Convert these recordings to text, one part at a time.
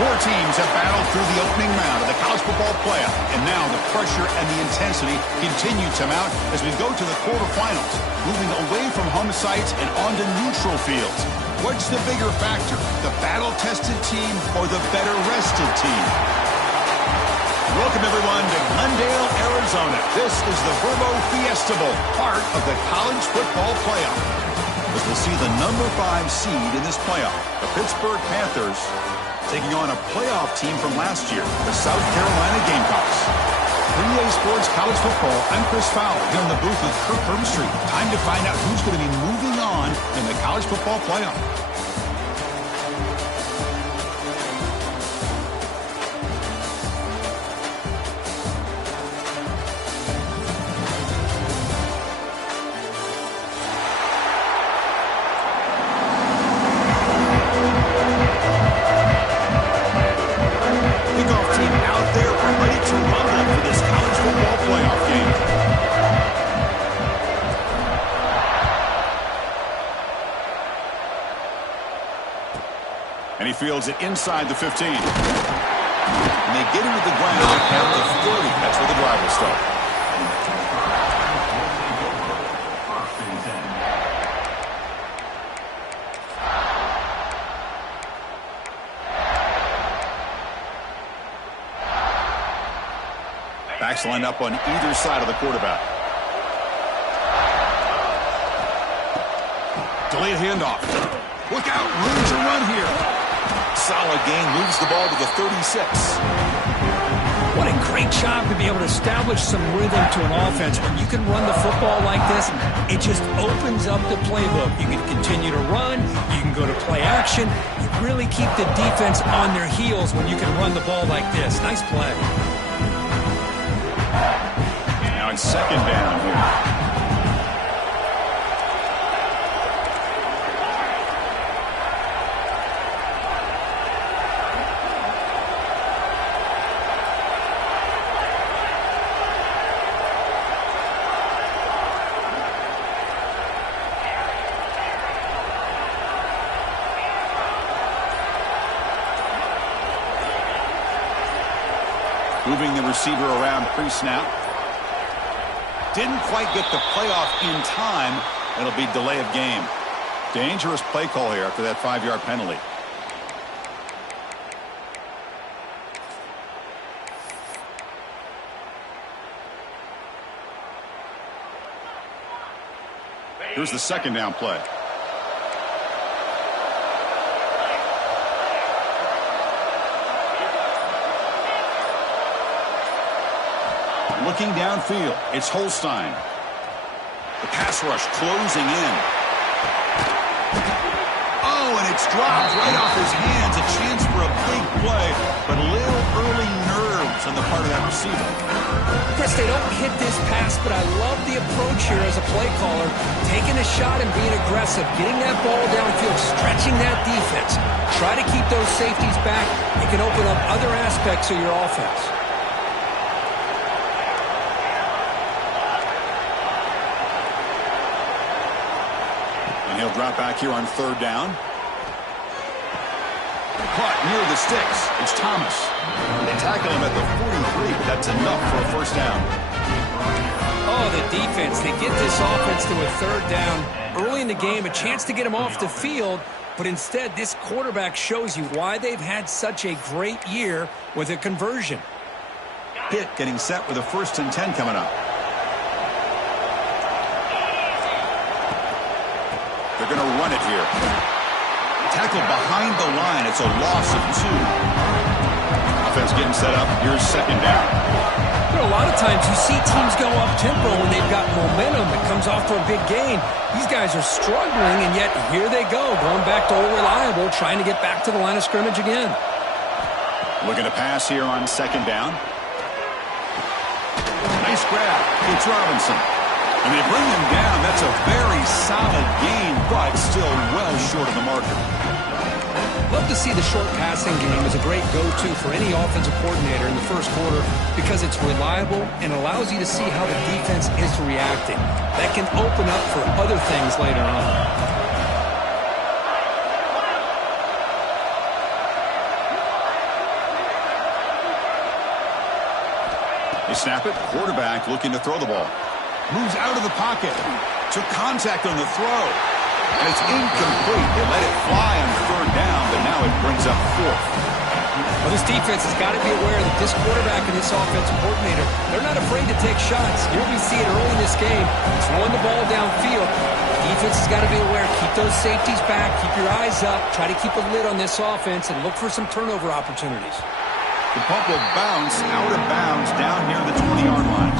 Four teams have battled through the opening round of the college football playoff, and now the pressure and the intensity continue to mount as we go to the quarterfinals, moving away from home sites and onto neutral fields. What's the bigger factor, the battle-tested team or the better-rested team? Welcome, everyone, to Glendale, Arizona. This is the Vrbo Fiesta Bowl, part of the college football playoff. As we'll see the number 5 seed in this playoff, the Pittsburgh Panthers, taking on a playoff team from last year, the South Carolina Gamecocks. For EA Sports College Football, I'm Chris Fowler here in the booth with Kirk Herbstreit. Time to find out who's going to be moving on in the college football playoff. And he fields it inside the 15. And they get into the ground at the 30. That's where the drive will start. Backs lined up on either side of the quarterback. Delayed handoff. Look out, room to run here. Solid gain, moves the ball to the 36. What a great job to be able to establish some rhythm to an offense. When you can run the football like this, it just opens up the playbook. You can continue to run. You can go to play action. You really keep the defense on their heels when you can run the ball like this. Nice play. Now it's second down here. Moving the receiver around pre-snap. Didn't quite get the playoff in time. It'll be delay of game. Dangerous play call here after that 5-yard penalty. Here's the second down play. Looking downfield, it's Holstein. The pass rush closing in. Oh, and it's dropped right off his hands. A chance for a big play, but a little early nerves on the part of that receiver. Chris, they don't hit this pass, but I love the approach here as a play caller. Taking a shot and being aggressive, getting that ball downfield, stretching that defense. Try to keep those safeties back. It can open up other aspects of your offense. He'll drop back here on third down. Caught near the sticks. It's Thomas. They tackle him at the 43, but that's enough for a first down. Oh, the defense. They get this offense to a third down early in the game, a chance to get him off the field, but instead this quarterback shows you why they've had such a great year with a conversion. Pitt getting set with a 1st and 10 coming up. They're going to run it here. Tackled behind the line. It's a loss of 2. Offense getting set up. Here's second down. You know, a lot of times you see teams go up-tempo when they've got momentum that comes off for a big gain. These guys are struggling, and yet here they go, going back to old reliable, trying to get back to the line of scrimmage again. Looking to pass here on second down. Nice grab. It's Robinson. And they bring him down. That's a very solid gain, but still well short of the marker. Love to see the short passing game as a great go-to for any offensive coordinator in the first quarter because it's reliable and allows you to see how the defense is reacting. That can open up for other things later on. They snap it. Quarterback looking to throw the ball. Moves out of the pocket. Took contact on the throw. And it's incomplete. They let it fly on 3rd down, but now it brings up 4th. Well, this defense has got to be aware that this quarterback and this offensive coordinator, they're not afraid to take shots. Here we see it early in this game. Throwing the ball downfield. Defense has got to be aware. Keep those safeties back. Keep your eyes up. Try to keep a lid on this offense and look for some turnover opportunities. The punt will bounce out of bounds down near the 20-yard line.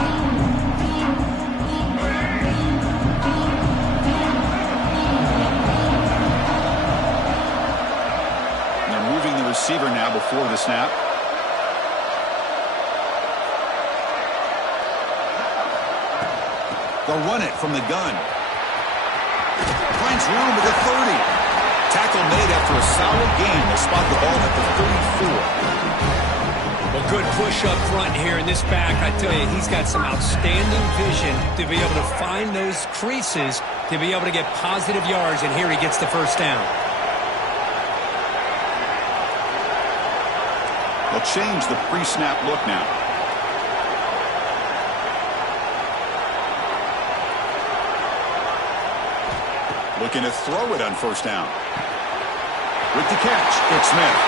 And they're moving the receiver now before the snap. They'll run it from the gun. Finds room at the 30. Tackle made after a solid gain. They spot the ball at the 34. Well, good push up front here in this back. I tell you, he's got some outstanding vision to be able to find those creases to be able to get positive yards, and here he gets the 1st down. They'll change the pre-snap look now. Looking to throw it on 1st down. With the catch, it's Smith.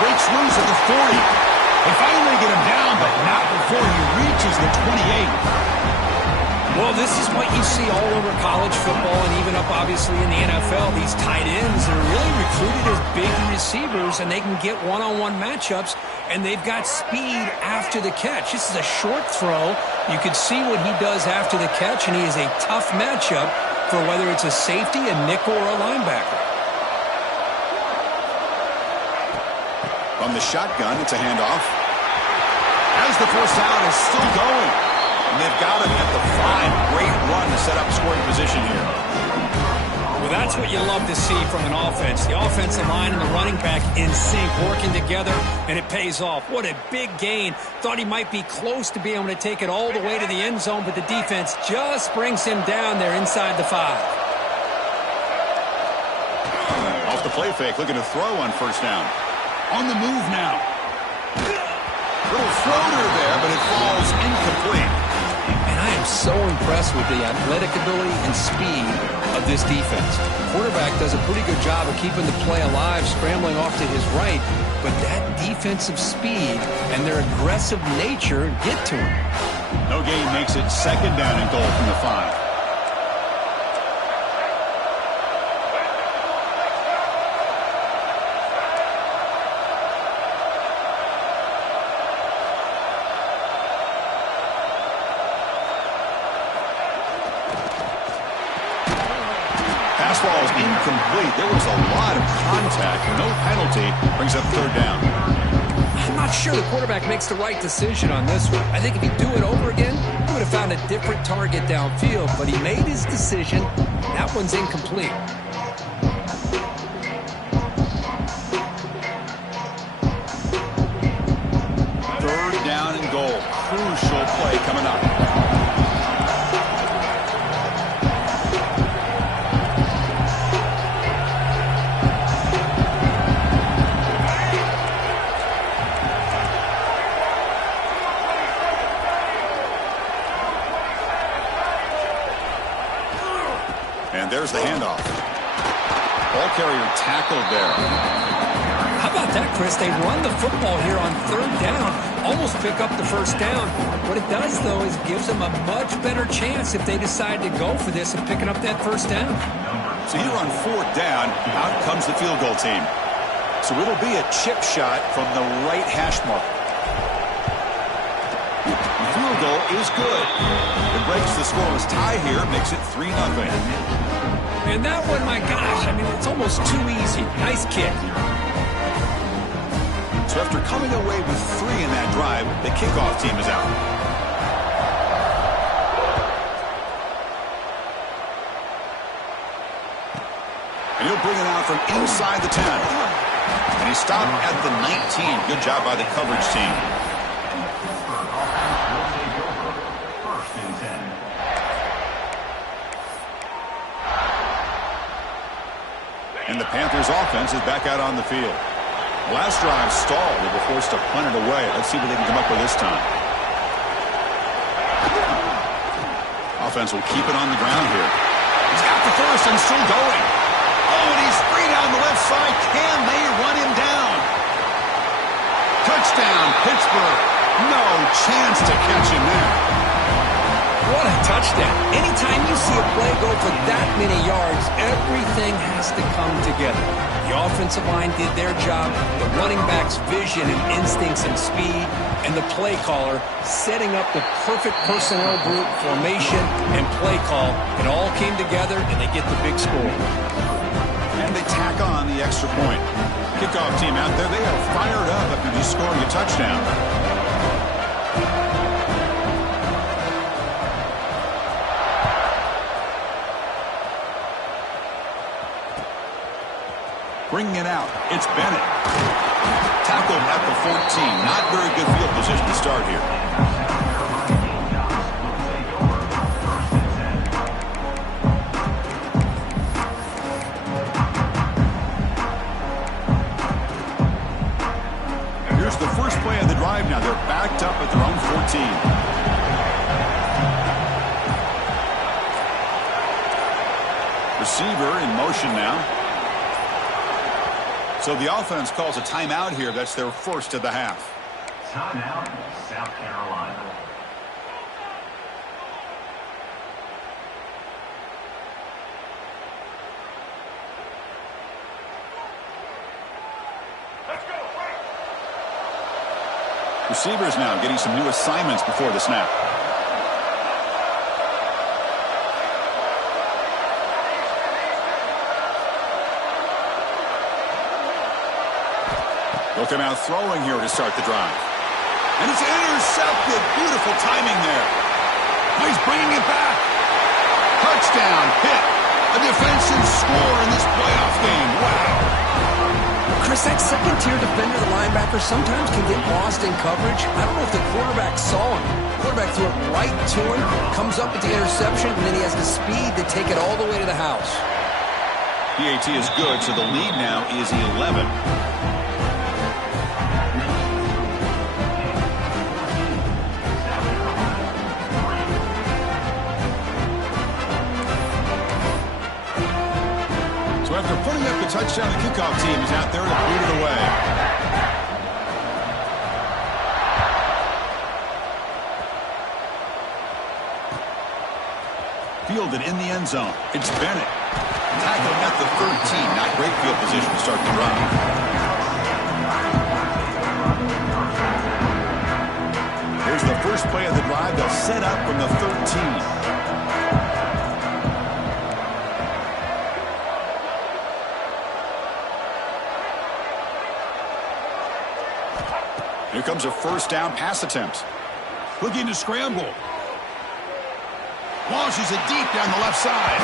Breaks loose at the 40. They finally get him down, but not before he reaches the 28. Well, this is what you see all over college football and even up, obviously, in the NFL. These tight ends are really recruited as big receivers, and they can get one-on-one matchups, and they've got speed after the catch. This is a short throw. You can see what he does after the catch, and he is a tough matchup for whether it's a safety, a nickel, or a linebacker. From the shotgun, it's a handoff. As the 1st down is still going. And they've got him at the 5. Great run to set up scoring position here. Well, that's what you love to see from an offense. The offensive line and the running back in sync, working together, and it pays off. What a big gain. Thought he might be close to being able to take it all the way to the end zone, but the defense just brings him down there inside the 5. Off the play fake, looking to throw on 1st down. On the move now. Little floater there, but it falls incomplete. And I am so impressed with the athletic ability and speed of this defense. The quarterback does a pretty good job of keeping the play alive, scrambling off to his right, but that defensive speed and their aggressive nature get to him. No gain makes it 2nd down and goal from the 5. Fastball is incomplete. There was a lot of contact. No penalty. Brings up 3rd down. I'm not sure the quarterback makes the right decision on this one. I think if he'd do it over again, he would have found a different target downfield, but he made his decision. That one's incomplete. Third down and goal. Crucial play coming up. And there's the handoff. Ball carrier tackled there. How about that, Chris? They run the football here on 3rd down, almost pick up the 1st down. What it does, though, is gives them a much better chance if they decide to go for this and picking up that 1st down. So here on 4th down, out comes the field goal team. So it'll be a chip shot from the right hash mark. The field goal is good. It breaks the scoreless tie here, makes it 3-0. And that one, my gosh, I mean, it's almost too easy. Nice kick. So after coming away with 3 in that drive, the kickoff team is out. And he'll bring it out from inside the 10. And he stopped at the 19. Good job by the coverage team. And the Panthers offense is back out on the field. Last drive stalled. They were forced to punt it away. Let's see what they can come up with this time. offense will keep it on the ground here. He's got the first and still going. Oh, and he's free down the left side. Can they run him down? Touchdown, Pittsburgh. No chance to catch him there. What a touchdown. Anytime you see a play go for that many yards, everything has to come together. The offensive line did their job, the running back's vision and instincts and speed, and the play caller setting up the perfect personnel group, formation, and play call. It all came together, and they get the big score. And they tack on the extra point. Kickoff team out there, they are fired up after just scoring a touchdown. Bringing it out, it's Bennett. Tackled at the 14. Not very good field position to start here. Here's the first play of the drive now. They're backed up at their own 14. Receiver in motion now. So the offense calls a timeout here. That's their first of the half. Timeout, South Carolina. Let's go. Receivers now getting some new assignments before the snap. They'll come out throwing here to start the drive. And it's intercepted. Beautiful timing there. Oh, he's bringing it back. Touchdown, hit. A defensive score in this playoff game. Wow. Chris, that second-tier defender, the linebacker, sometimes can get lost in coverage. I don't know if the quarterback saw him. The quarterback threw it right to him, comes up with the interception, and then he has the speed to take it all the way to the house. PAT is good, so the lead now is 11. After putting up the touchdown, the kickoff team is out there to boot it away. Fielded in the end zone. It's Bennett. Tackled at the 13. Not great field position to start the drive. Here's the first play of the drive. They'll set up from the 13. Here comes a first down pass attempt. Looking to scramble. Launches it deep down the left side.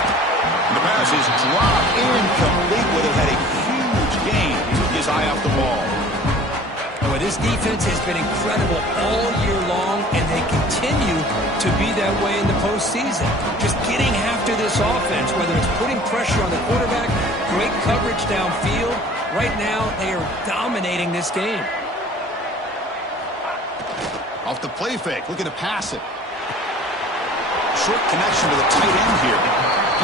The pass is dropped incomplete. Would have had a huge gain. Took his eye off the ball. Boy, this defense has been incredible all year long, and they continue to be that way in the postseason. Just getting after this offense, whether it's putting pressure on the quarterback, great coverage downfield. Right now, they are dominating this game. Off the play fake, looking to pass it. Short connection to the tight end here.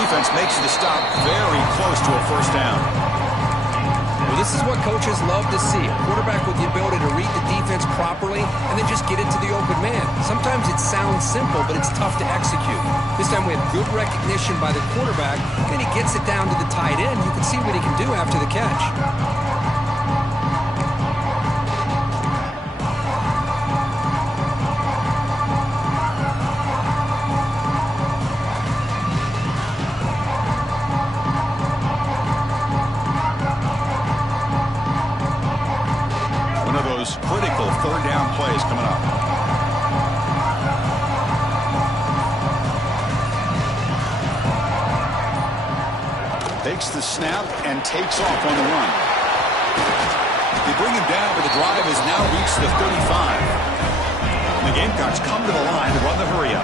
Defense makes the stop very close to a first down. Well, this is what coaches love to see. A quarterback with the ability to read the defense properly and then just get it to the open man. Sometimes it sounds simple, but it's tough to execute. This time we have good recognition by the quarterback, and he gets it down to the tight end. You can see what he can do after the catch. Critical third down plays coming up. Takes the snap and takes off on the run. They bring him down, but the drive has now reached the 35. And the Gamecocks come to the line to run the hurry-up.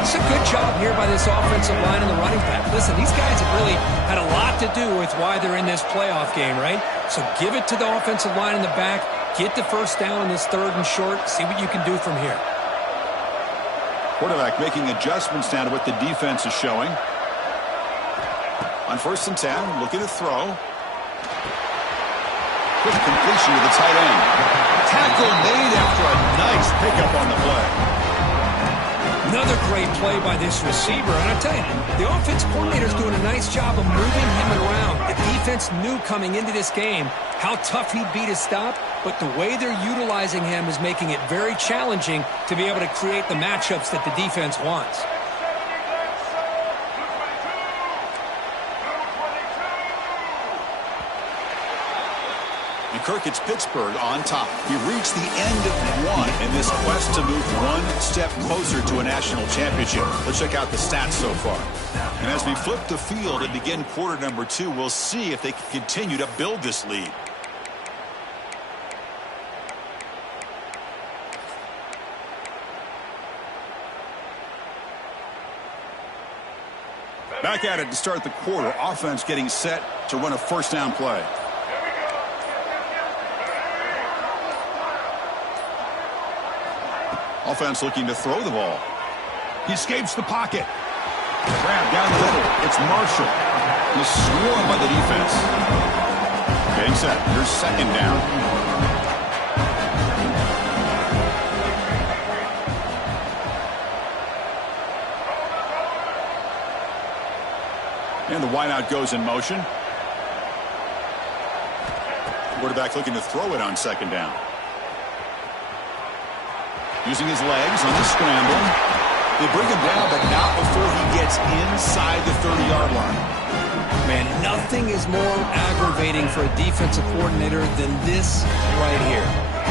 It's a good job here by this offensive line and the running back. Listen, these guys have really had a lot to do with why they're in this playoff game, right? So give it to the offensive line in the back. Get the first down in this third and short. See what you can do from here. Quarterback making adjustments now to what the defense is showing. On 1st and 10, looking to throw. Quick completion to the tight end. Tackle made after a nice pickup on the play. Another great play by this receiver. And I tell you, the offense coordinator is doing a nice job of moving him around. The defense knew coming into this game how tough he'd be to stop, but the way they're utilizing him is making it very challenging to be able to create the matchups that the defense wants. And Kirk, it's Pittsburgh on top. We reached the end of one in this quest to move one step closer to a national championship. Let's check out the stats so far. And as we flip the field and begin quarter number 2, we'll see if they can continue to build this lead. Back at it to start the quarter. Offense getting set to run a first down play. Offense looking to throw the ball. He escapes the pocket. Grab down the middle. It's Marshall. He's swarmed by the defense. Getting set. Here's 2nd down. And the wideout goes in motion. Quarterback looking to throw it on 2nd down. Using his legs on the scramble. They bring him down, but not before he gets inside the 30-yard line. Man, nothing is more aggravating for a defensive coordinator than this right here.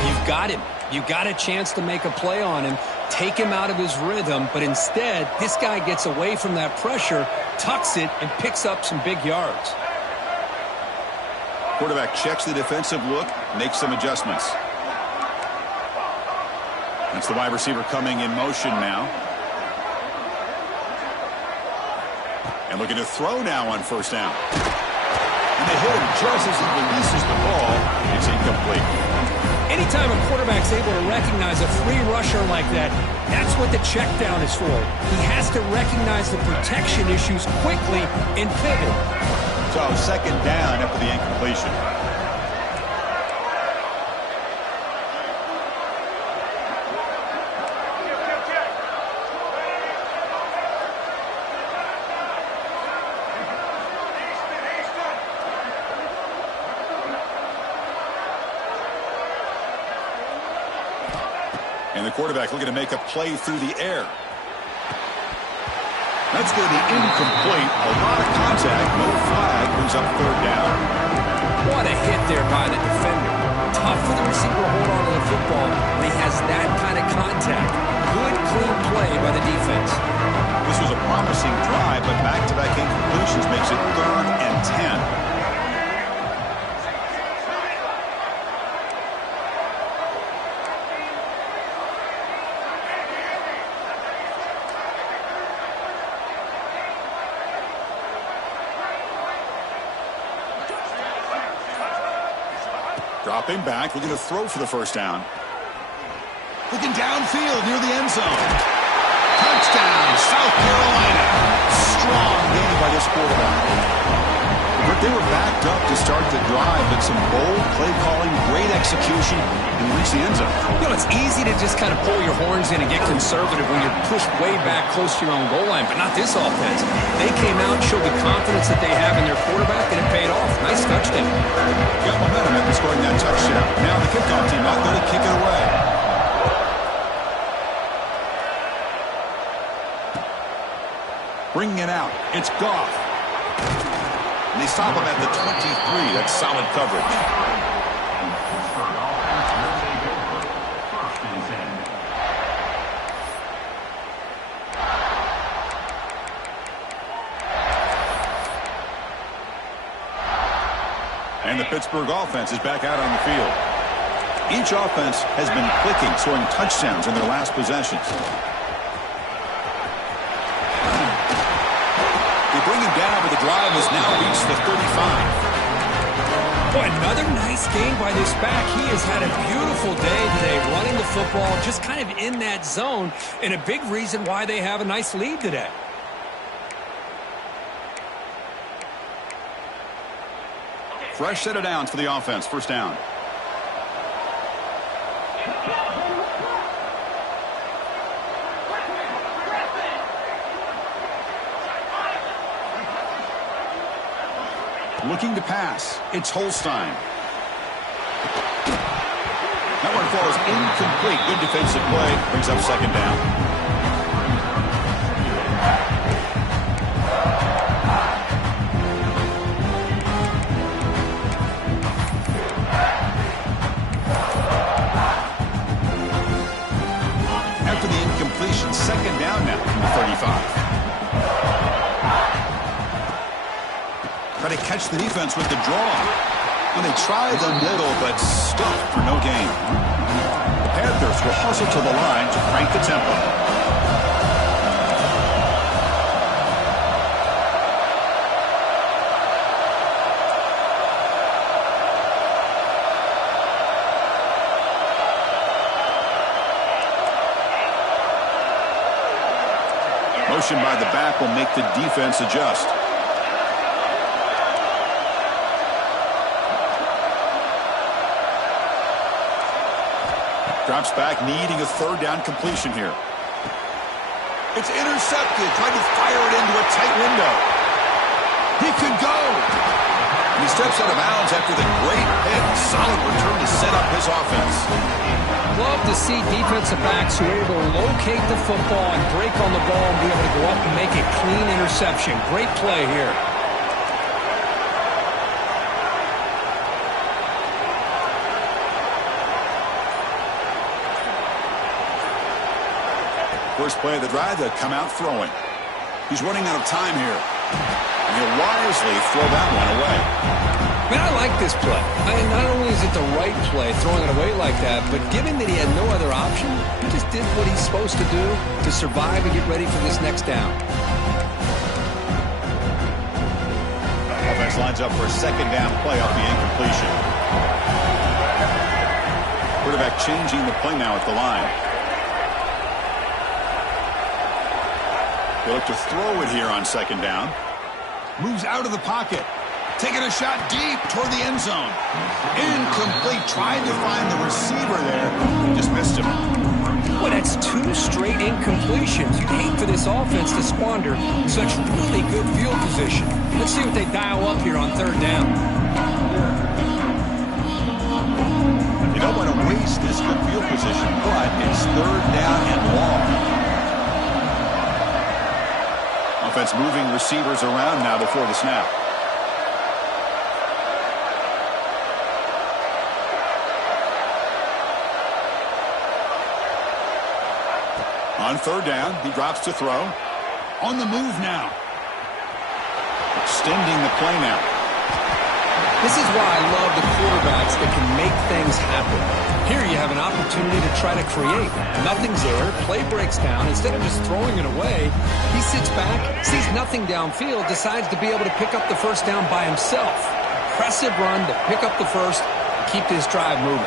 You've got him. You got a chance to make a play on him, take him out of his rhythm, but instead, this guy gets away from that pressure, tucks it, and picks up some big yards. Quarterback checks the defensive look, makes some adjustments. That's the wide receiver coming in motion now. And looking to throw now on 1st down. And they hit him just as he releases the ball. It's incomplete. Anytime a quarterback's able to recognize a free rusher like that, that's what the check down is for. He has to recognize the protection issues quickly and pivot. So 2nd down after the incompletion. And the quarterback looking to make a play through the air. That's going to be incomplete. A lot of contact. No flag. Brings up 3rd down. What a hit there by the defender. Tough for the receiver to hold on to the football when he has that kind of contact. Good, clean play by the defense. This was a promising drive, but back-to-back incompletions makes it 3rd and 10. Dropping back, looking to throw for the 1st down. Looking downfield near the end zone. Touchdown, South Carolina. Strong game by this quarterback. But they were backed up to start the drive, but some bold play calling, great execution, and reach the end zone. You know, it's easy to just kind of pull your horns in and get conservative when you're pushed way back close to your own goal line, but not this offense. They came out and showed the confidence that they have in their quarterback, and it paid off. Nice touchdown. Got momentum after scoring that touchdown. Now the kickoff team not going to kick it away. Bringing it out. It's Goff. And they stop him at the 23. That's solid coverage. And the Pittsburgh offense is back out on the field. Each offense has been clicking, scoring touchdowns in their last possessions. They bring him down, but the drive has now reached the 35. Boy, another nice game by this back. He has had a beautiful day today running the football, just kind of in that zone, and a big reason why they have a nice lead today. Fresh set of downs for the offense. First down. Looking to pass. It's Holstein. That one falls incomplete. Good defensive play. Brings up second down. After the incompletion, second down now from the 35. Try to catch the defense with the draw. And they try the middle, but stuffed for no gain. The Panthers will hustle to the line to crank the tempo. Motion by the back will make the defense adjust. Drops back, needing a third down completion here. It's intercepted, trying to fire it into a tight window. He could go. And he steps out of bounds after the great hit. Solid return to set up his offense. Love to see defensive backs who are able to locate the football and break on the ball and be able to go up and make a clean interception. Great play here. First play of the drive, they'll come out throwing. He's running out of time here. And he'll wisely throw that one away. Man, I like this play. Not only is it the right play, throwing it away like that, but given that he had no other option, he just did what he's supposed to do to survive and get ready for this next down. Offense lines up for a second down play off the incompletion. Quarterback changing the play now at the line. They look to throw it here on second down. Moves out of the pocket. Taking a shot deep toward the end zone. Incomplete. Tried to find the receiver there. Just missed him. Well, that's two straight incompletions. You'd hate for this offense to squander such really good field position. Let's see what they dial up here on third down. You don't want to waste this good field position, but it's third down and long. Offense moving receivers around now before the snap. On third down, he drops to throw. On the move now. Extending the play now. This is why I love the quarterbacks that can make things happen. Here you have an opportunity to try to create. Nothing's there. Play breaks down. Instead of just throwing it away, he sits back, sees nothing downfield, decides to be able to pick up the first down by himself. Impressive run to pick up the first, keep this drive moving.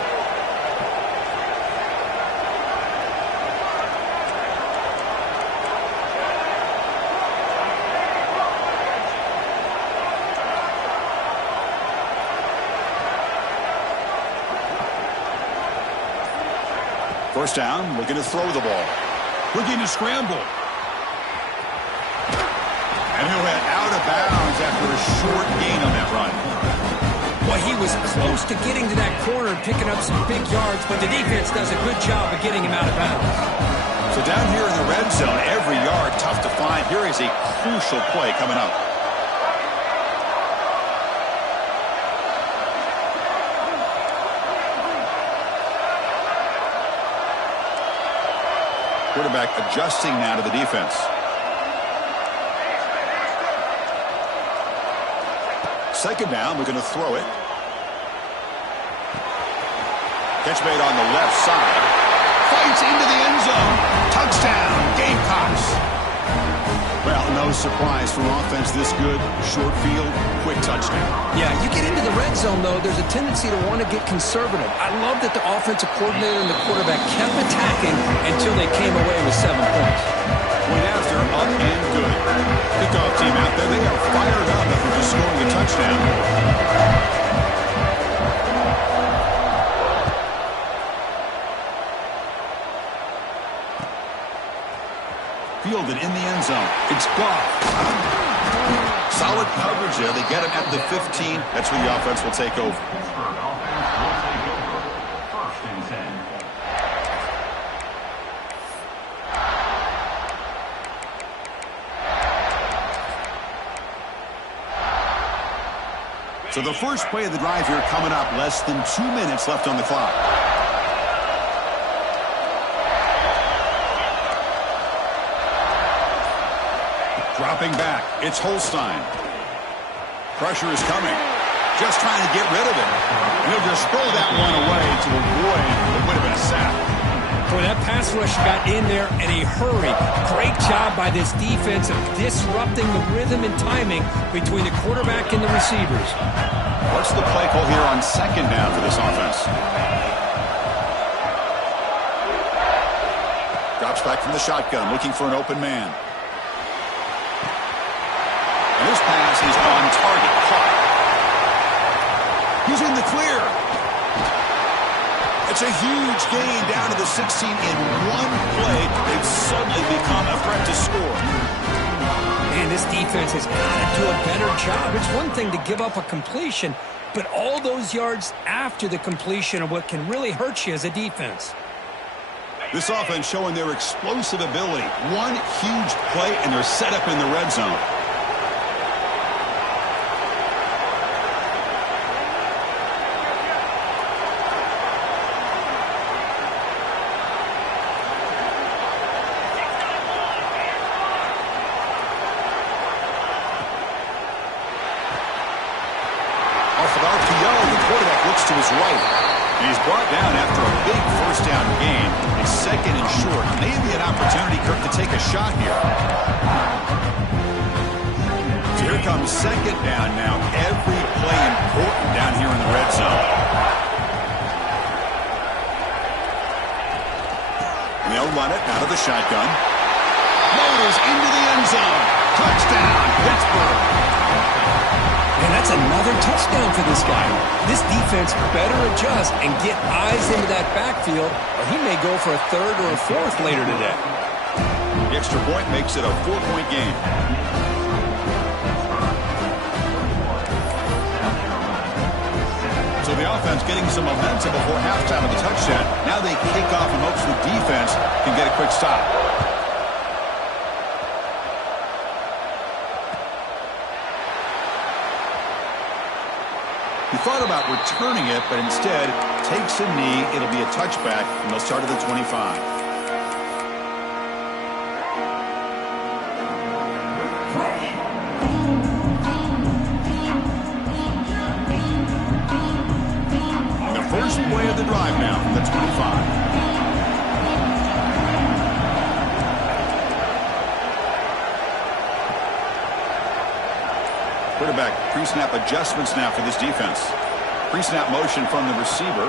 First down, looking to throw the ball. Looking to scramble. And he'll head out of bounds after a short gain on that run. Well, he was close to getting to that corner and picking up some big yards, but the defense does a good job of getting him out of bounds. So down here in the red zone, every yard tough to find. Here is a crucial play coming up. Quarterback adjusting now to the defense. Second down, we're going to throw it. Catch made on the left side. Fights into the end zone. Touchdown, Gamecocks. Well, no surprise for offense this good. Short field, quick touchdown. Yeah, you get into the red zone, though, there's a tendency to want to get conservative. I love that the offensive coordinator and the quarterback kept attacking until they came away with 7 points. Point after, up and good. Kickoff team out there, they are fired up after just scoring a touchdown. Fielded in the end zone. It's Goff. Solid coverage there. They get him at the 15. That's where the offense will take over. Pittsburgh offense will take over. First and 10. So the first play of the drive here coming up. Less than 2 minutes left on the clock. Dropping back, it's Holstein. Pressure is coming. Just trying to get rid of it. And he'll just throw that one away to avoid what would have been a sack. Boy, that pass rush got in there in a hurry. Great job by this defense of disrupting the rhythm and timing between the quarterback and the receivers. What's the play call here on second down for this offense? Drops back from the shotgun, looking for an open man. And this pass is on target. Caught. He's in the clear. It's a huge gain down to the 16 in one play. They've suddenly become a threat to score. Man, this defense has got to do a better job. It's one thing to give up a completion, but all those yards after the completion are what can really hurt you as a defense. This offense showing their explosive ability. One huge play, and they're set up in the red zone. Off of RPO, the quarterback looks to his right. And he's brought down after a big first down gain. It's second and short. Maybe an opportunity, Kirk, to take a shot here. So here comes second down now. Every play important down here in the red zone. And they'll run it out of the shotgun. Motors into the end zone. Touchdown, Pittsburgh. And that's another touchdown for this guy. This defense better adjust and get eyes into that backfield, or he may go for a third or a fourth later today. The extra point makes it a 4-point game. So the offense getting some momentum before halftime of the touchdown. Now they kick off in hopes the defense can get a quick stop. He thought about returning it, but instead takes a knee. It'll be a touchback, and they'll start at the 25. And the first play of the drive now from the 25. Quarterback pre-snap adjustments now for this defense. Pre-snap motion from the receiver.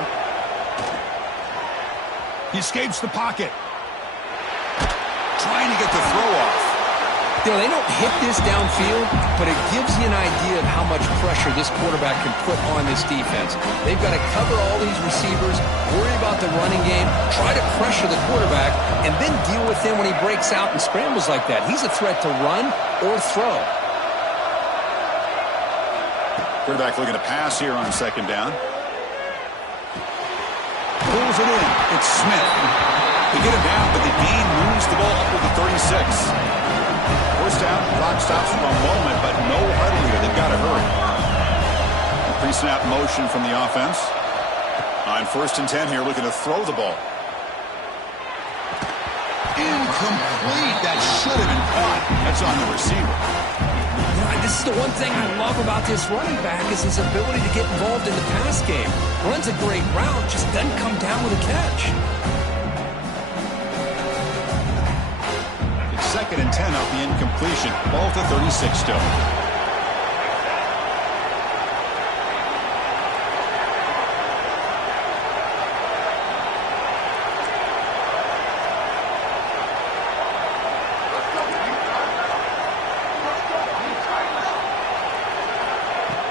He escapes the pocket. Trying to get the throw off. You know, they don't hit this downfield, but it gives you an idea of how much pressure this quarterback can put on this defense. They've got to cover all these receivers, worry about the running game, try to pressure the quarterback, and then deal with him when he breaks out and scrambles like that. He's a threat to run or throw. Quarterback looking to pass here on second down. Pulls it in. It's Smith. They get it down, but the gain moves the ball up with the 36. First down, clock stops for a moment, but no huddle here. They've got to hurry. Pre-snap motion from the offense. On first and 10 here, looking to throw the ball. Incomplete. That should have been caught. That's on the receiver. This is the one thing I love about this running back is his ability to get involved in the pass game. Runs a great route, just doesn't come down with a catch. It's second and 10 off the incompletion. Ball at the 36 still.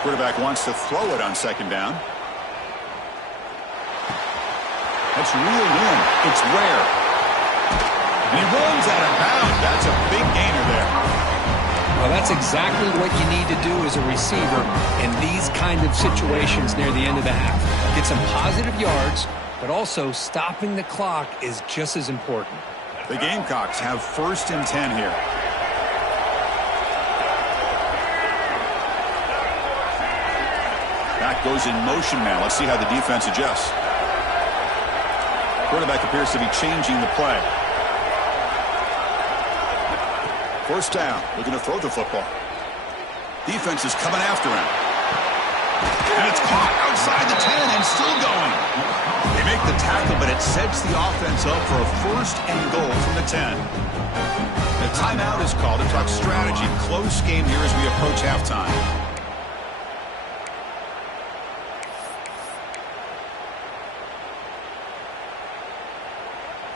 Quarterback wants to throw it on second down. That's reeled in. It's rare. And he runs out of bounds. That's a big gainer there. Well, that's exactly what you need to do as a receiver in these kind of situations near the end of the half. Get some positive yards, but also stopping the clock is just as important. The Gamecocks have 1st and 10 here. Back goes in motion now. Let's see how the defense adjusts. Quarterback appears to be changing the play. 1st down, looking to throw the football. Defense is coming after him. And it's caught outside the 10 and still going. They make the tackle, but it sets the offense up for a 1st and goal from the 10. The timeout is called to talk strategy. Close game here as we approach halftime.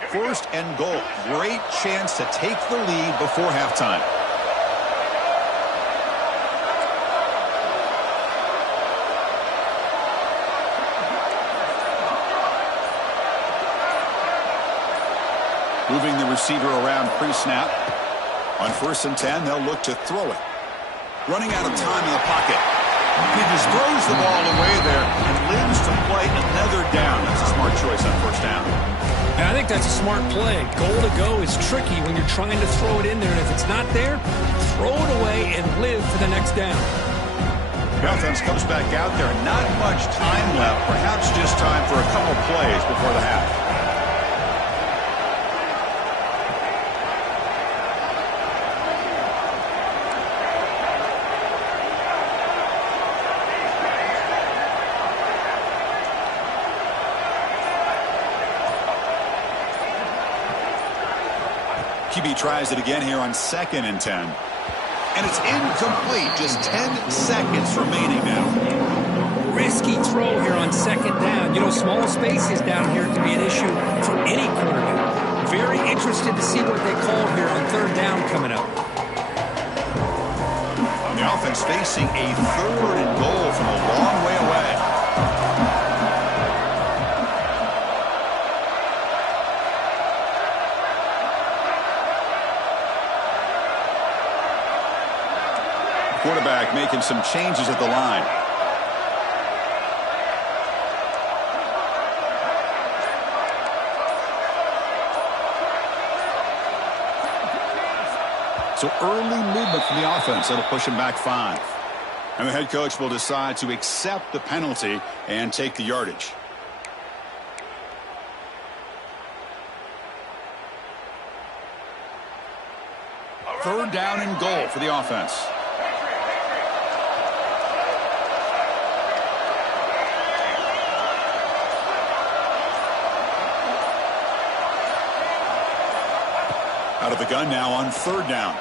First and goal. Great chance to take the lead before halftime. Moving the receiver around pre-snap. On 1st and 10, they'll look to throw it. Running out of time in the pocket. He just throws the ball away there and lives to play another down. That's a smart choice on 1st down. And I think that's a smart play. Goal to go is tricky when you're trying to throw it in there. And if it's not there, throw it away and live for the next down. The offense comes back out there. Not much time left. Perhaps just time for a couple plays before the half. QB tries it again here on 2nd and 10. And it's incomplete. Just 10 seconds remaining now. Risky throw here on 2nd down. You know, small spaces down here can be an issue for any quarterback. Very interested to see what they call here on 3rd down coming up. The offense facing a 3rd and goal from a long way away. Quarterback making some changes at the line. So early movement from the offense. That'll push him back 5. And the head coach will decide to accept the penalty and take the yardage. Third down and goal for the offense. Out of the gun now on 3rd down.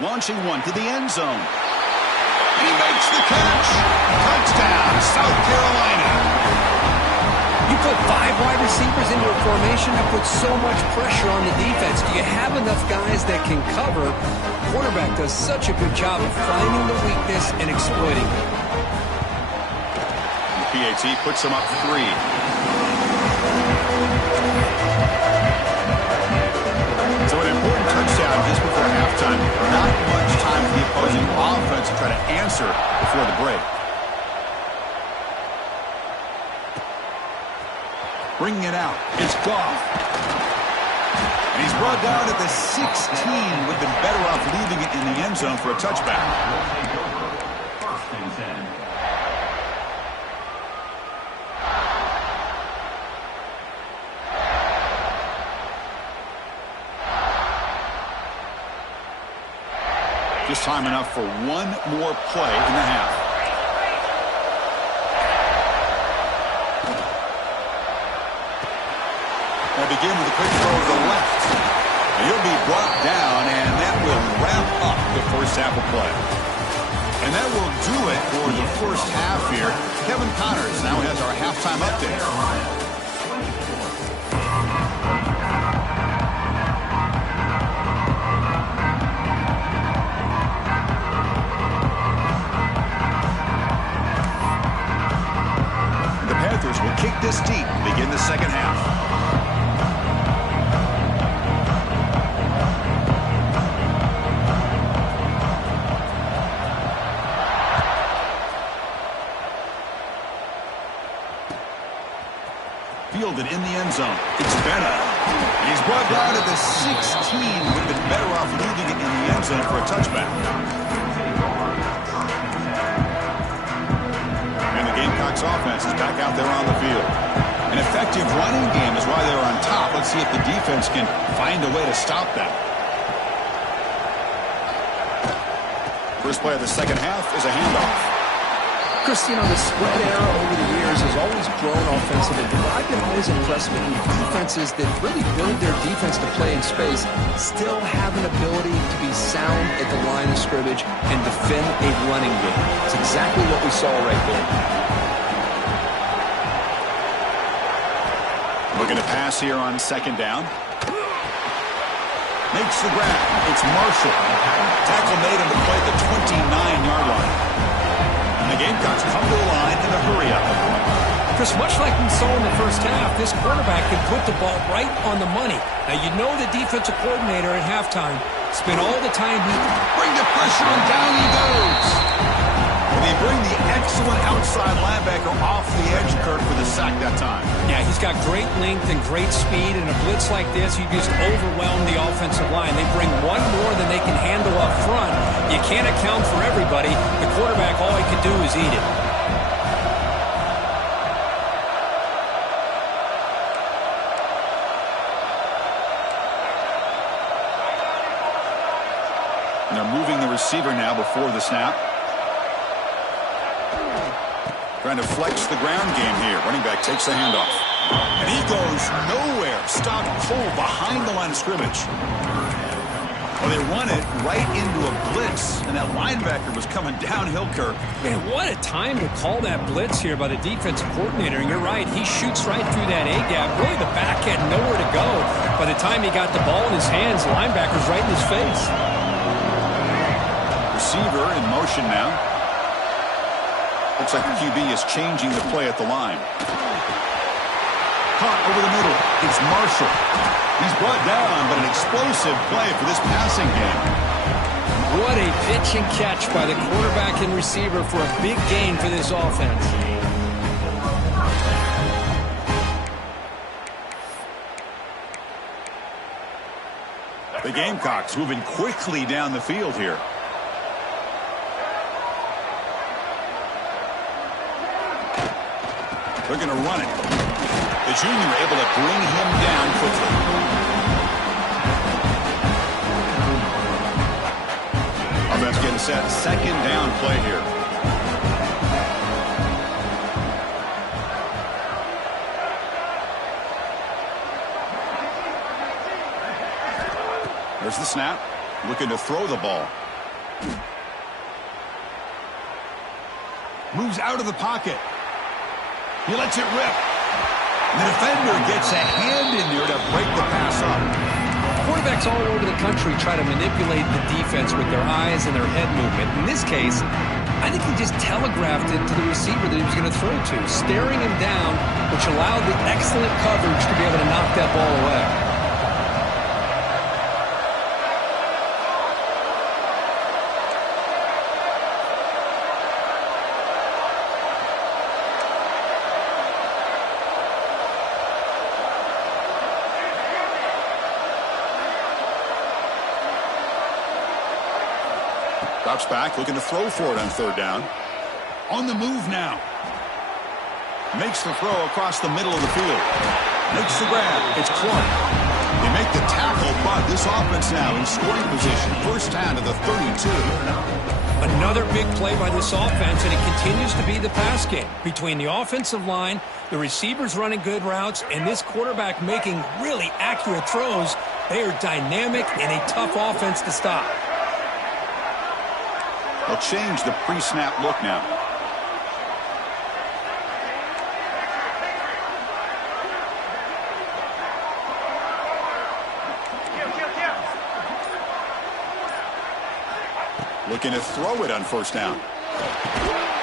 Launching one to the end zone. And he makes the catch. Touchdown, South Carolina. You put 5 wide receivers into a formation that puts so much pressure on the defense. Do you have enough guys that can cover? Quarterback does such a good job of finding the weakness and exploiting it. The PAT puts him up 3. So an important touchdown just before halftime. Not much time for the opposing offense to try to answer before the break. Bringing it out. It's Goff. And he's brought down at the 16. Would have been better off leaving it in the end zone for a touchback. 1st and 10. Just time enough for one more play in the half. They'll begin with a quick throw to the left. And he'll be brought down, and that snap of play. And that will do it for the first half here. Kevin Connors now has our halftime update. Will kick this deep to begin the second half. Fielded in the end zone. It's Bennett. He's brought down to the 16. Would have been better off leaving it in the end zone for a touchback. Gamecocks offense is back out there on the field. An effective running game is why they're on top. Let's see if the defense can find a way to stop them. First play of the second half is a handoff. Chris, you know, the spread era over the years has always grown offensively. But I've been always impressed with defenses that really build their defense to play in space, still have an ability to be sound at the line of scrimmage and defend a running game. It's exactly what we saw right there. Looking to pass here on second down. Makes the grab. It's Marshall. Tackle made on the play at the 29-yard line. The Gamecocks come to the line in a hurry-up. Chris, much like we saw in the first half, this quarterback can put the ball right on the money. Now, you know the defensive coordinator at halftime spent all the time he bring the pressure on, down he goes. And they bring the excellent outside linebacker off the edge, Kirk, for the sack that time. Yeah, he's got great length and great speed. In a blitz like this, you just overwhelm the offensive line. They bring one more than they can handle up front. You can't account for everybody. The quarterback, all he can do is eat it. And they're moving the receiver now before the snap. Trying to flex the ground game here. Running back takes the handoff. And he goes nowhere. Stop cold behind the line of scrimmage. Well, they run it right into a blitz, and that linebacker was coming downhill, Kirk. Man, what a time to call that blitz here by the defensive coordinator. And you're right, he shoots right through that A-gap. Really, the back had nowhere to go. By the time he got the ball in his hands, the linebacker's right in his face. Receiver in motion now. Looks like the QB is changing the play at the line. Caught over the middle. It's Marshall. He's brought down, but an explosive play for this passing game. What a pitch and catch by the quarterback and receiver for a big gain for this offense. The Gamecocks moving quickly down the field here. They're going to run it. The junior able to bring him down quickly. Offense getting set. Second down play here. There's the snap. Looking to throw the ball. Moves out of the pocket. He lets it rip. The defender gets a hand in there to break the pass up. Quarterbacks all over the country try to manipulate the defense with their eyes and their head movement. In this case, I think he just telegraphed it to the receiver that he was going to throw to, staring him down, which allowed the excellent coverage to be able to knock that ball away. Drops back, looking to throw for it on third down. On the move now. Makes the throw across the middle of the field. Makes the grab. It's Clark. They make the tackle, but this offense now in scoring position. First down to the 32. Another big play by this offense, and it continues to be the pass game. Between the offensive line, the receivers running good routes, and this quarterback making really accurate throws, they are dynamic and a tough offense to stop. They'll change the pre-snap look now. Looking to throw it on first down.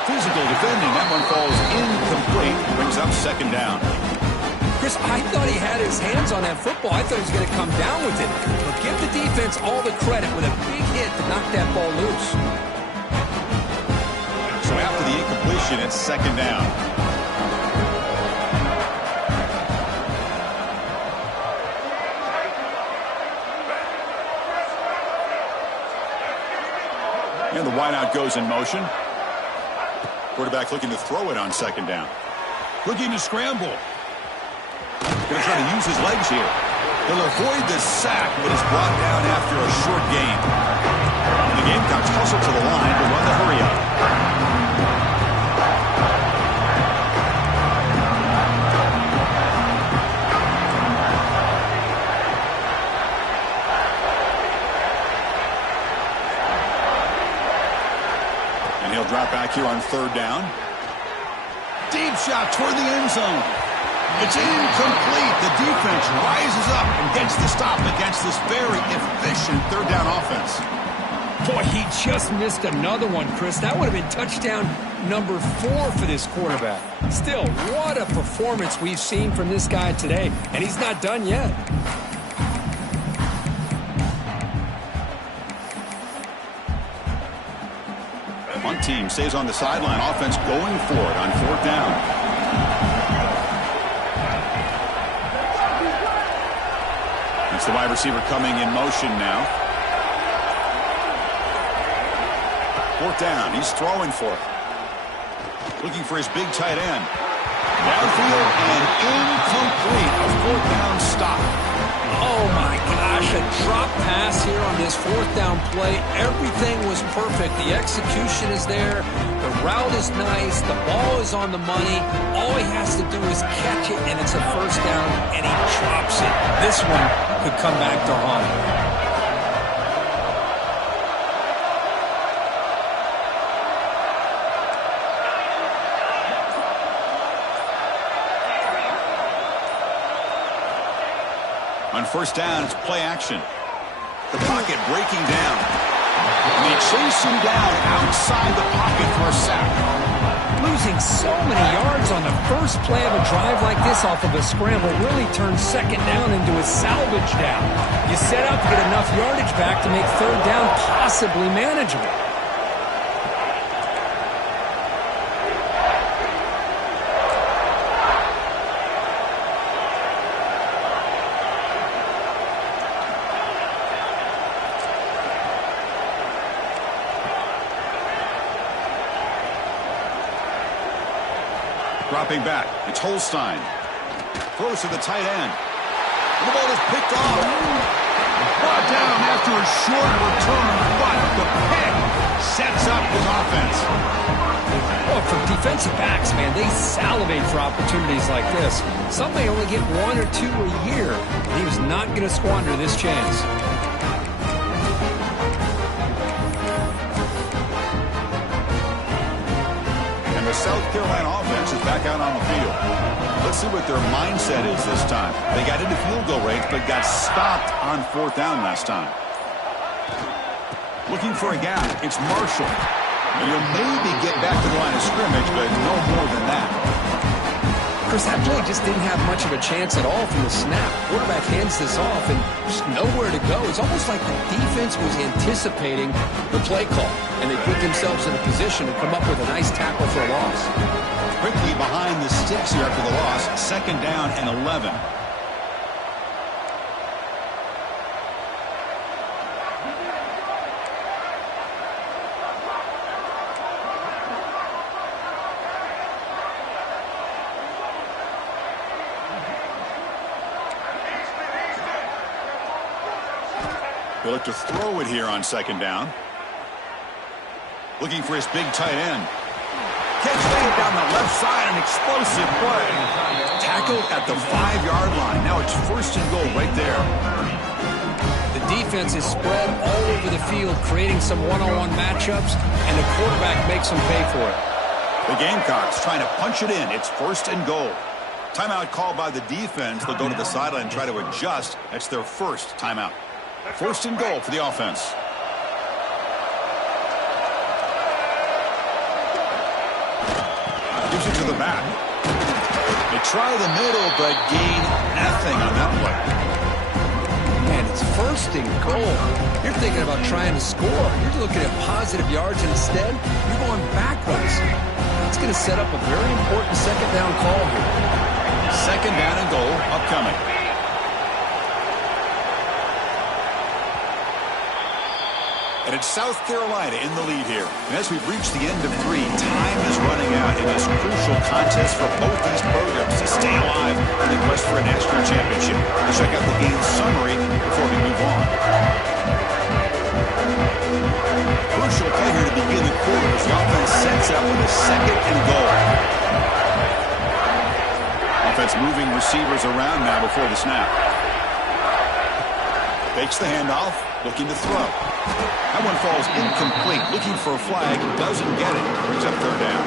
Physical defending. That one falls incomplete. Brings up second down. Chris, I thought he had his hands on that football. I thought he was going to come down with it. But give the defense all the credit with a big hit to knock that ball loose. So after the incompletion, it's second down. And the wideout goes in motion. Quarterback looking to throw it on second down. Looking to scramble. Going to try to use his legs here. He'll avoid the sack, but is brought down after a short gain. The Gamecocks hustle to the line to run the hurry up. And he'll drop back here on third down. Deep shot toward the end zone. It's incomplete. The defense rises up and gets the stop against this very efficient third down offense. Boy, he just missed another one, Chris. That would have been touchdown number 4 for this quarterback. Still, what a performance we've seen from this guy today, and he's not done yet. One team stays on the sideline. Offense going for it on fourth down. It's the wide receiver coming in motion now. Fourth down. He's throwing for it. Looking for his big tight end. Downfield and incomplete. A fourth down stop. Oh, my gosh. A drop pass here on this fourth down play. Everything was perfect. The execution is there. The route is nice. The ball is on the money. All he has to do is catch it, and it's a first down, and he drops it. This one could come back to haunt him. On first down, it's play action. The pocket breaking down. And they chase him down outside the pocket for a sack. Losing so many yards on the first play of a drive like this off of a scramble really turns second down into a salvage down. You set out to get enough yardage back to make third down possibly manageable. Dropping back, it's Holstein. Throws to the tight end. And the ball is picked off. Brought down after a short return, but the pick sets up his offense. Well, for defensive backs, man, they salivate for opportunities like this. Some may only get 1 or 2 a year. He was not going to squander this chance. The South Carolina offense is back out on the field. Let's see what their mindset is this time. They got into field goal range, but got stopped on fourth down last time. Looking for a gap. It's Marshall. And he'll maybe get back to the line of scrimmage, but no more than that. Chris, that play just didn't have much of a chance at all from the snap. Quarterback hands this off and just nowhere to go. It's almost like the defense was anticipating the play call, and they put themselves in a position to come up with a nice tackle for a loss. Quickly behind the sticks here after the loss. Second down and 11. He'll look to throw it here on second down. Looking for his big tight end. Catch made down the left side, an explosive play. Tackled at the 5-yard line. Now it's first and goal right there. The defense is spread all over the field, creating some one-on-one matchups, and the quarterback makes them pay for it. The Gamecocks trying to punch it in. It's 1st and goal. Timeout called by the defense. They'll go to the sideline and try to adjust. That's their first timeout. 1st and goal for the offense. Gives it to the back. They try the middle, but gain nothing on that play. And it's 1st and goal. You're thinking about trying to score. You're looking at positive yards, and instead, you're going backwards. That's going to set up a very important 2nd down call here. 2nd down and goal upcoming. And it's South Carolina in the lead here. And as we've reached the end of 3, time is running out in this crucial contest for both these programs to stay alive in the quest for a national championship. Let's check out the game summary before we move on. Crucial play here to begin the quarter as the offense sets up with a 2nd and goal. Offense moving receivers around now before the snap. Fakes the handoff, looking to throw. That one falls incomplete. Looking for a flag, doesn't get it. Brings up 3rd down.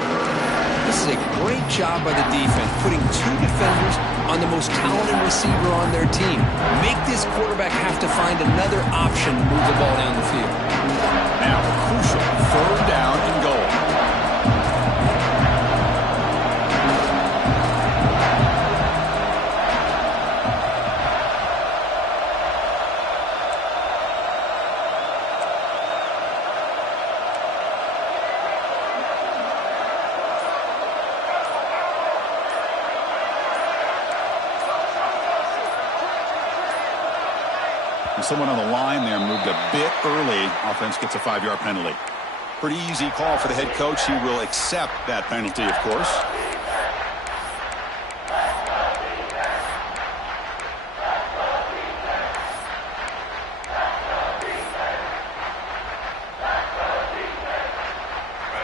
This is a great job by the defense, putting 2 defenders on the most talented receiver on their team. Make this quarterback have to find another option to move the ball down the field. Now, a crucial 3rd down and goal. Someone on the line there moved a bit early. Offense gets a 5-yard penalty. Pretty easy call for the head coach. He will accept that penalty, of course.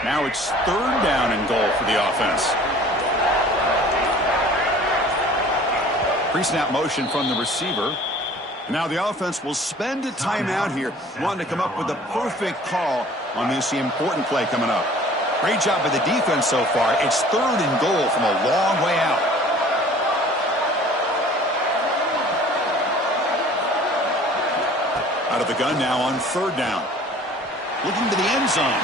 Now it's 3rd down and goal for the offense. Pre-snap motion from the receiver. Now the offense will spend a timeout here, wanting to come up with the perfect call on this important play coming up. Great job by the defense so far. It's 3rd and goal from a long way out. Out of the gun now on 3rd down. Looking to the end zone.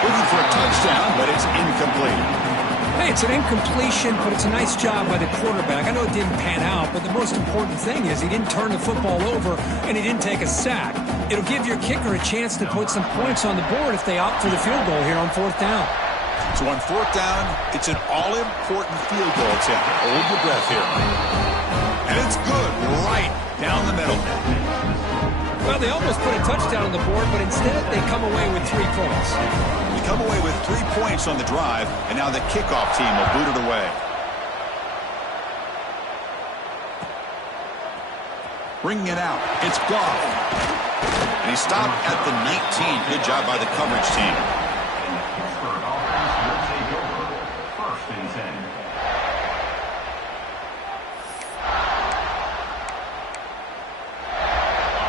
Looking for a touchdown, but it's incomplete. Hey, it's an incompletion, but it's a nice job by the quarterback. I know it didn't pan out, but the most important thing is he didn't turn the football over and he didn't take a sack. It'll give your kicker a chance to put some points on the board if they opt for the field goal here on 4th down. So on 4th down, it's an all-important field goal attempt. Hold your breath here. And it's good right down the middle. Well, they almost put a touchdown on the board, but instead they come away with 3 points. They come away with 3 points on the drive, and now the kickoff team will boot it away. Bringing it out. It's Goff. And he stopped at the 19. Good job by the coverage team.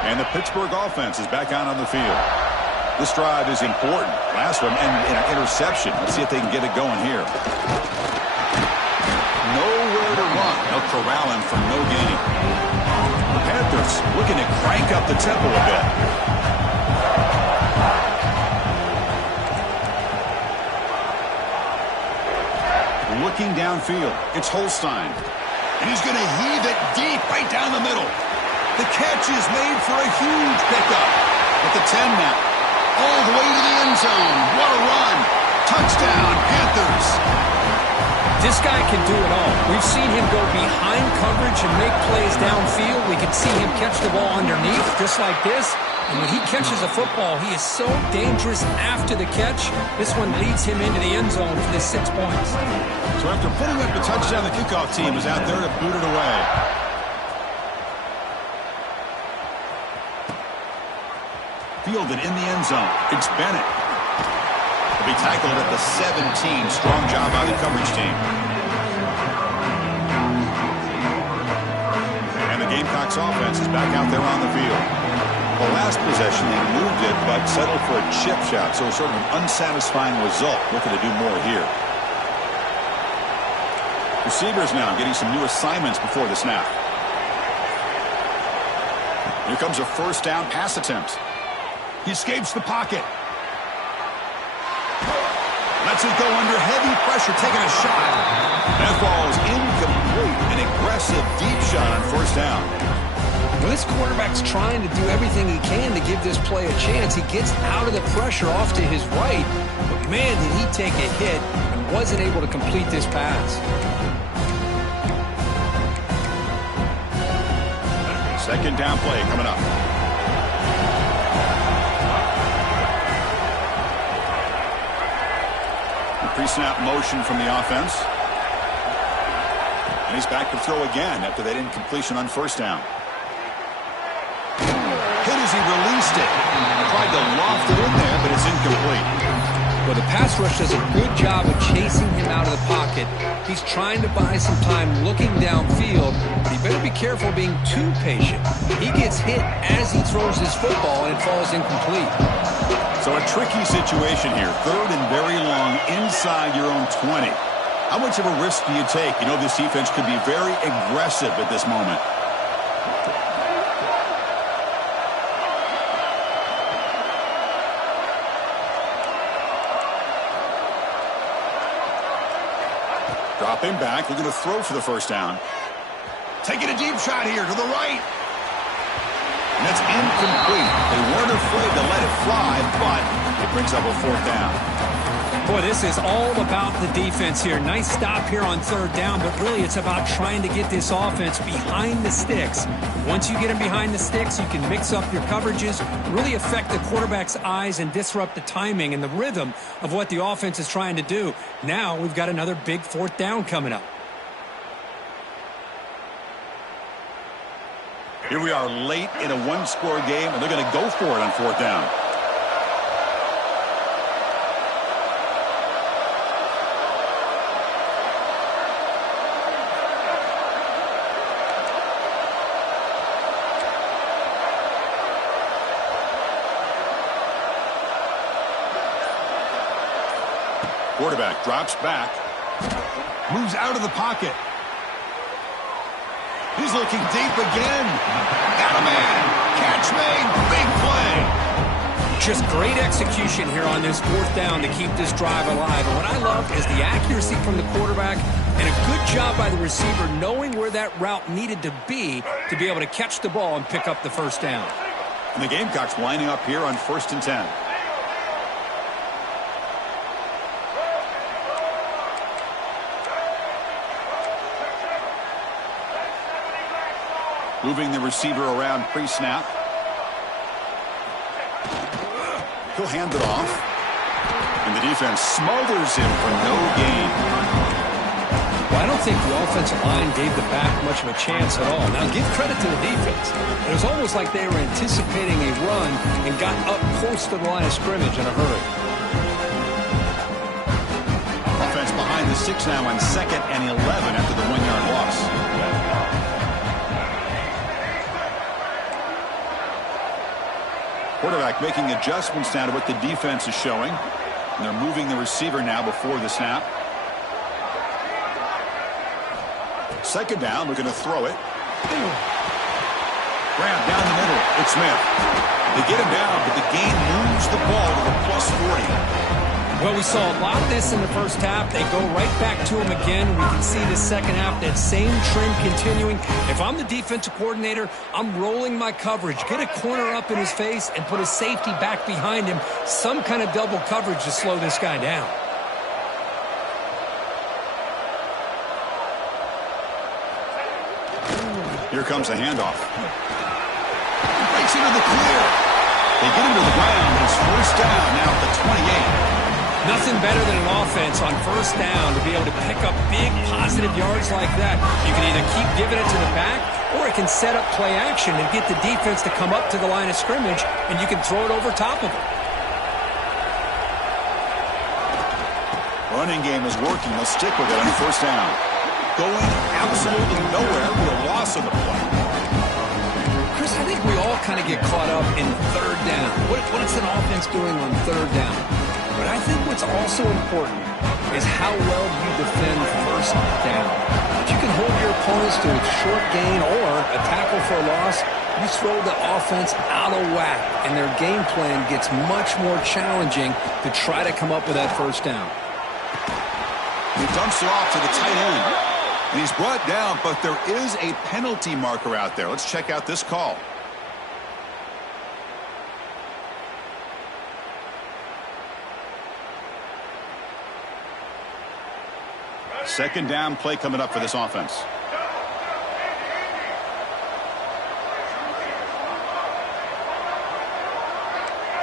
And the Pittsburgh offense is back out on the field. This drive is important. Last one, and an interception. Let's see if they can get it going here. Nowhere to run. They'll corral him from no gain. The Panthers looking to crank up the tempo a bit. Looking downfield. It's Holstein. And he's going to heave it deep right down the middle. The catch is made for a huge pickup. At the 10 now. All the way to the end zone. What a run. Touchdown, Panthers. This guy can do it all. We've seen him go behind coverage and make plays downfield. We can see him catch the ball underneath, just like this. And when he catches a football, he is so dangerous after the catch. This one leads him into the end zone for the 6 points. So after putting up the touchdown, the kickoff team is out there to boot it away. Fielded in the end zone. It's Bennett. He'll be tackled at the 17. Strong job by the coverage team. And the Gamecocks offense is back out there on the field. The last possession, they moved it, but settled for a chip shot, so sort of an unsatisfying result. Looking to do more here. Receivers now getting some new assignments before the snap. Here comes a first down pass attempt. He escapes the pocket. Lets it go under heavy pressure, taking a shot. That ball is incomplete. An aggressive deep shot on first down. Well, this quarterback's trying to do everything he can to give this play a chance. He gets out of the pressure off to his right, but man, did he take a hit and wasn't able to complete this pass. Second down play coming up. Pre-snap motion from the offense. And he's back to throw again after that incompletion on first down. Hit as he released it. Tried to loft it in there, but it's incomplete. Well, the pass rush does a good job of chasing him out of the pocket. He's trying to buy some time looking downfield, but he better be careful being too patient. He gets hit as he throws his football, and it falls incomplete. So a tricky situation here. Third and very long inside your own 20. How much of a risk do you take? You know this defense could be very aggressive at this moment. Dropping back, looking to throw for the first down. Taking a deep shot here to the right. And that's incomplete. They weren't afraid to let it fly, but it brings up a fourth down. Boy, this is all about the defense here. Nice stop here on third down, but really it's about trying to get this offense behind the sticks. Once you get them behind the sticks, you can mix up your coverages, really affect the quarterback's eyes and disrupt the timing and the rhythm of what the offense is trying to do. Now we've got another big fourth down coming up. Here we are late in a one-score game, and they're going to go for it on fourth down. Quarterback drops back, moves out of the pocket. He's looking deep again. Got a man. Catch made. Big play. Just great execution here on this fourth down to keep this drive alive. And what I love is the accuracy from the quarterback and a good job by the receiver knowing where that route needed to be able to catch the ball and pick up the first down. And the Gamecocks lining up here on 1st and 10. Moving the receiver around pre-snap. He'll hand it off. And the defense smothers him for no gain. Well, I don't think the offensive line gave the back much of a chance at all. Now, give credit to the defense. It was almost like they were anticipating a run and got up close to the line of scrimmage in a hurry. Offense behind the 6 now on 2nd and 11 after the 1-yard loss. Quarterback making adjustments now to what the defense is showing. And they're moving the receiver now before the snap. Second down, looking to throw it. Grab down the middle. It's Smith. They get him down, but the gain moves the ball to the +40. Well, we saw a lot of this in the first half. They go right back to him again. We can see the second half, that same trend continuing. If I'm the defensive coordinator, I'm rolling my coverage. Get a corner up in his face and put a safety back behind him. Some kind of double coverage to slow this guy down. Here comes the handoff. Breaks into the clear. They get him to the ground. It's first down now at the 28. Nothing better than an offense on first down to be able to pick up big positive yards like that. You can either keep giving it to the back, or it can set up play action and get the defense to come up to the line of scrimmage, and you can throw it over top of it. Running game is working. They'll stick with it on first down. Going absolutely nowhere with a loss of the play. Chris, I think think we all kind of get caught up in third down. What is an offense doing on third down? But I think what's also important is how well you defend first down. If you can hold your opponents to a short gain or a tackle for a loss, you throw the offense out of whack, and their game plan gets much more challenging to try to come up with that first down. He dumps it off to the tight end. And he's brought down, but there is a penalty marker out there. Let's check out this call. Second down play coming up for this offense.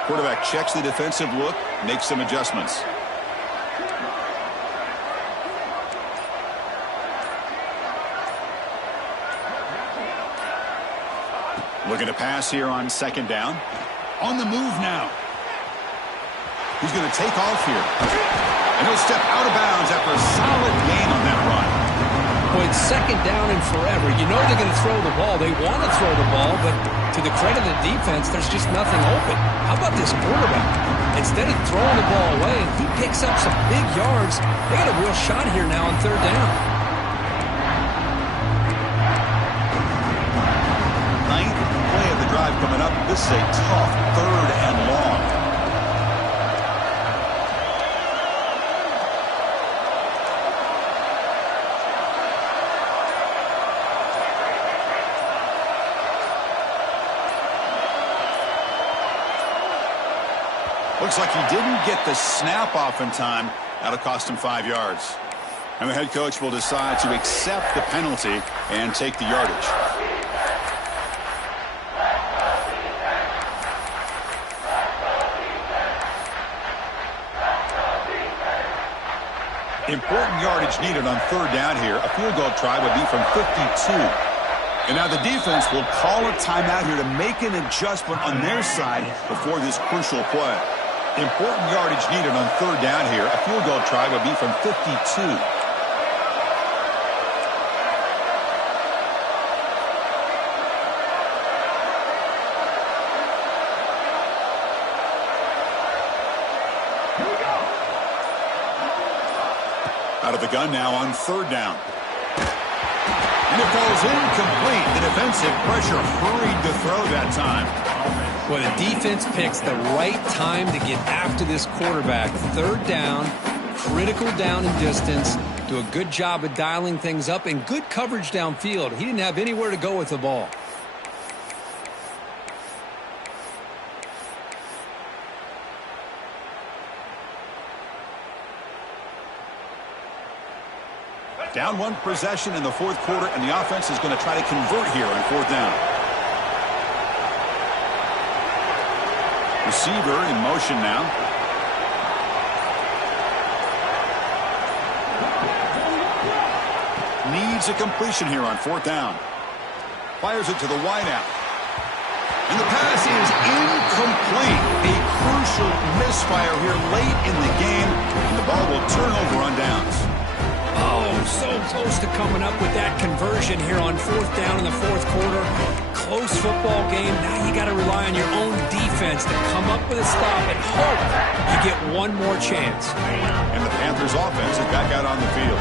Quarterback checks the defensive look, makes some adjustments. Looking to pass here on second down. On the move now. He's going to take off here. And he'll step out of bounds after a solid gain on that run. Boy, it's second down and forever. You know they're going to throw the ball. They want to throw the ball, but to the credit of the defense, there's just nothing open. How about this quarterback? Instead of throwing the ball away, he picks up some big yards. They got a real shot here now on third down. Ninth play of the drive coming up. This is a tough third and long. Looks like he didn't get the snap off in time. That'll cost him 5 yards. And the head coach will decide to accept the penalty and take the yardage. Important yardage needed on third down here. A field goal try would be from 52. And now the defense will call a timeout here to make an adjustment on their side before this crucial play. Important yardage needed on third down here. A field goal try would be from 52. Out of the gun now on third down. And it falls incomplete. The defensive pressure hurried to throw that time. Well, the defense picks the right time to get after this quarterback. Third down, critical down and distance. Do a good job of dialing things up and good coverage downfield. He didn't have anywhere to go with the ball. Down one possession in the fourth quarter, and the offense is going to try to convert here on fourth down. Receiver in motion now. Needs a completion here on fourth down. Fires it to the wideout. And the pass is incomplete. A crucial misfire here late in the game, and the ball will turn over on downs. Oh, so close to coming up with that conversion here on fourth down in the fourth quarter. Close football game. Now you got to rely on your own defense to come up with a stop and hope you get one more chance. And the Panthers offense is back out on the field.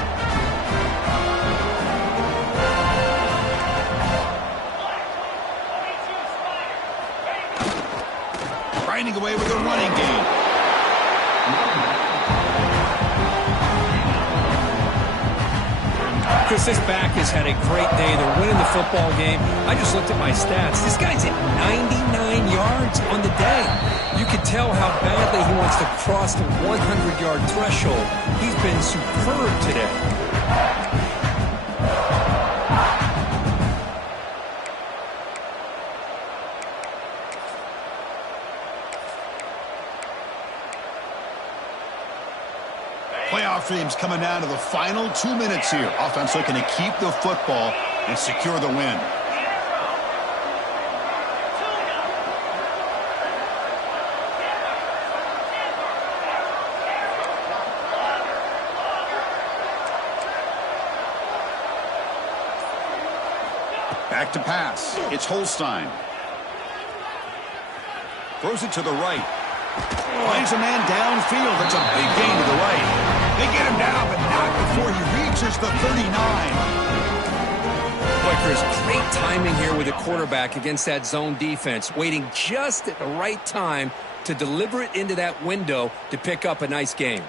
Grinding away with a running game. Chris, this back has had a great day. They're winning the football game. I just looked at my stats. This guy's at 99 yards on the day. You can tell how badly he wants to cross the 100-yard threshold. He's been superb today. Playoff dreams coming down to the final 2 minutes here. Offense looking to keep the football and secure the win. Back to pass. It's Holstein. Throws it to the right. Finds a man downfield. That's a big gain to the right. They get him down, but not before he reaches the 39. Boy, Chris, great timing here with the quarterback against that zone defense, waiting just at the right time to deliver it into that window to pick up a nice game.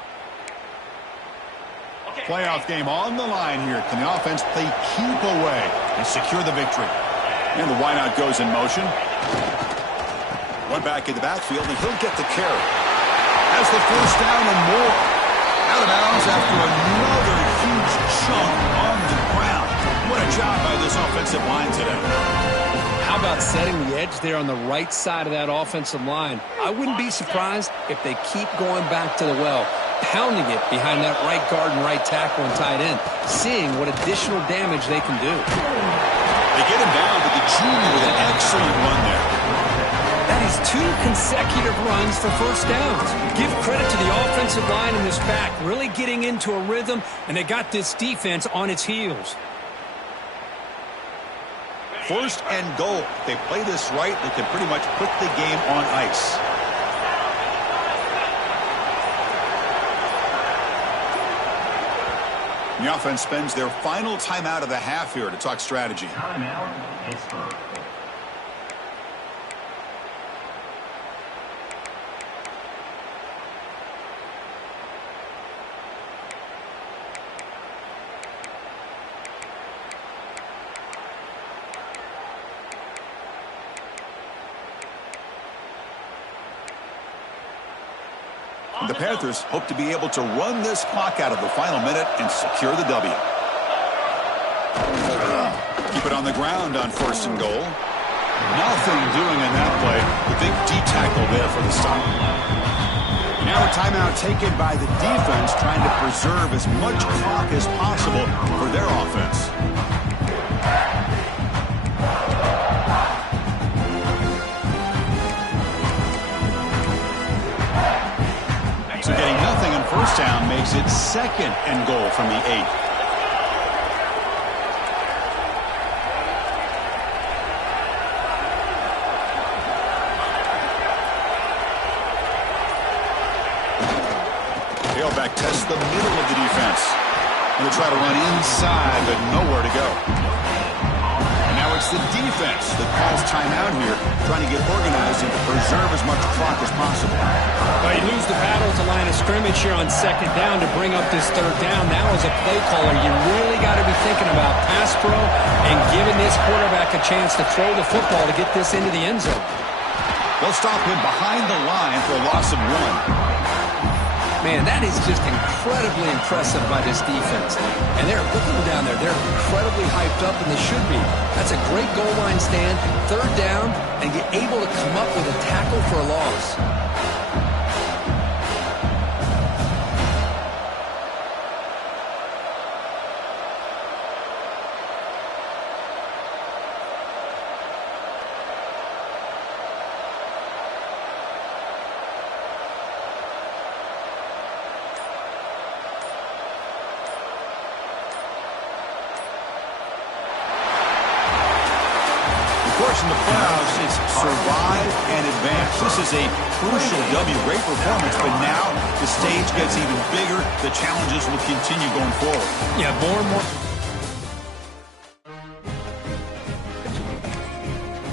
Playoff game on the line here. Can the offense play keep away and secure the victory? And the wideout goes in motion. One back in the backfield, and he'll get the carry. Has the first down and more. Out of bounds after another huge chunk on the ground. What a job by this offensive line today. How about setting the edge there on the right side of that offensive line? I wouldn't be surprised if they keep going back to the well, pounding it behind that right guard and right tackle and tight end, seeing what additional damage they can do. They get him down, but the junior with an excellent run there. That is 2 consecutive runs for first downs. Give credit to the offensive line in this back, really getting into a rhythm, and they got this defense on its heels. First and goal. If they play this right, they can pretty much put the game on ice. The offense spends their final timeout of the half here to talk strategy. Timeout, Pittsburgh. The Panthers hope to be able to run this clock out of the final minute and secure the W. Keep it on the ground on first and goal. Nothing doing in that play. The big D tackle there for the stop. Now a timeout taken by the defense, trying to preserve as much clock as possible for their offense. So getting nothing on first down makes it second and goal from the 8. Tailback tests the middle of the defense. And they try to run inside, but nowhere to go. And now it's the defense that calls timeout here, trying to get organized and to preserve as much clock as possible. Well, you lose the battle at the line of scrimmage here on second down to bring up this third down. Now as a play caller, you really got to be thinking about pass pro and giving this quarterback a chance to throw the football to get this into the end zone. They'll stop him behind the line for a loss of 1. Man, that is just incredibly impressive by this defense. And look at them down there. They're incredibly hyped up, and they should be. That's a great goal line stand, third down, and get able to come up with a tackle for a loss. In the playoffs, it's survive and advance. This is a crucial W. Great performance, but now the stage gets even bigger. The challenges will continue going forward. Yeah, more and more.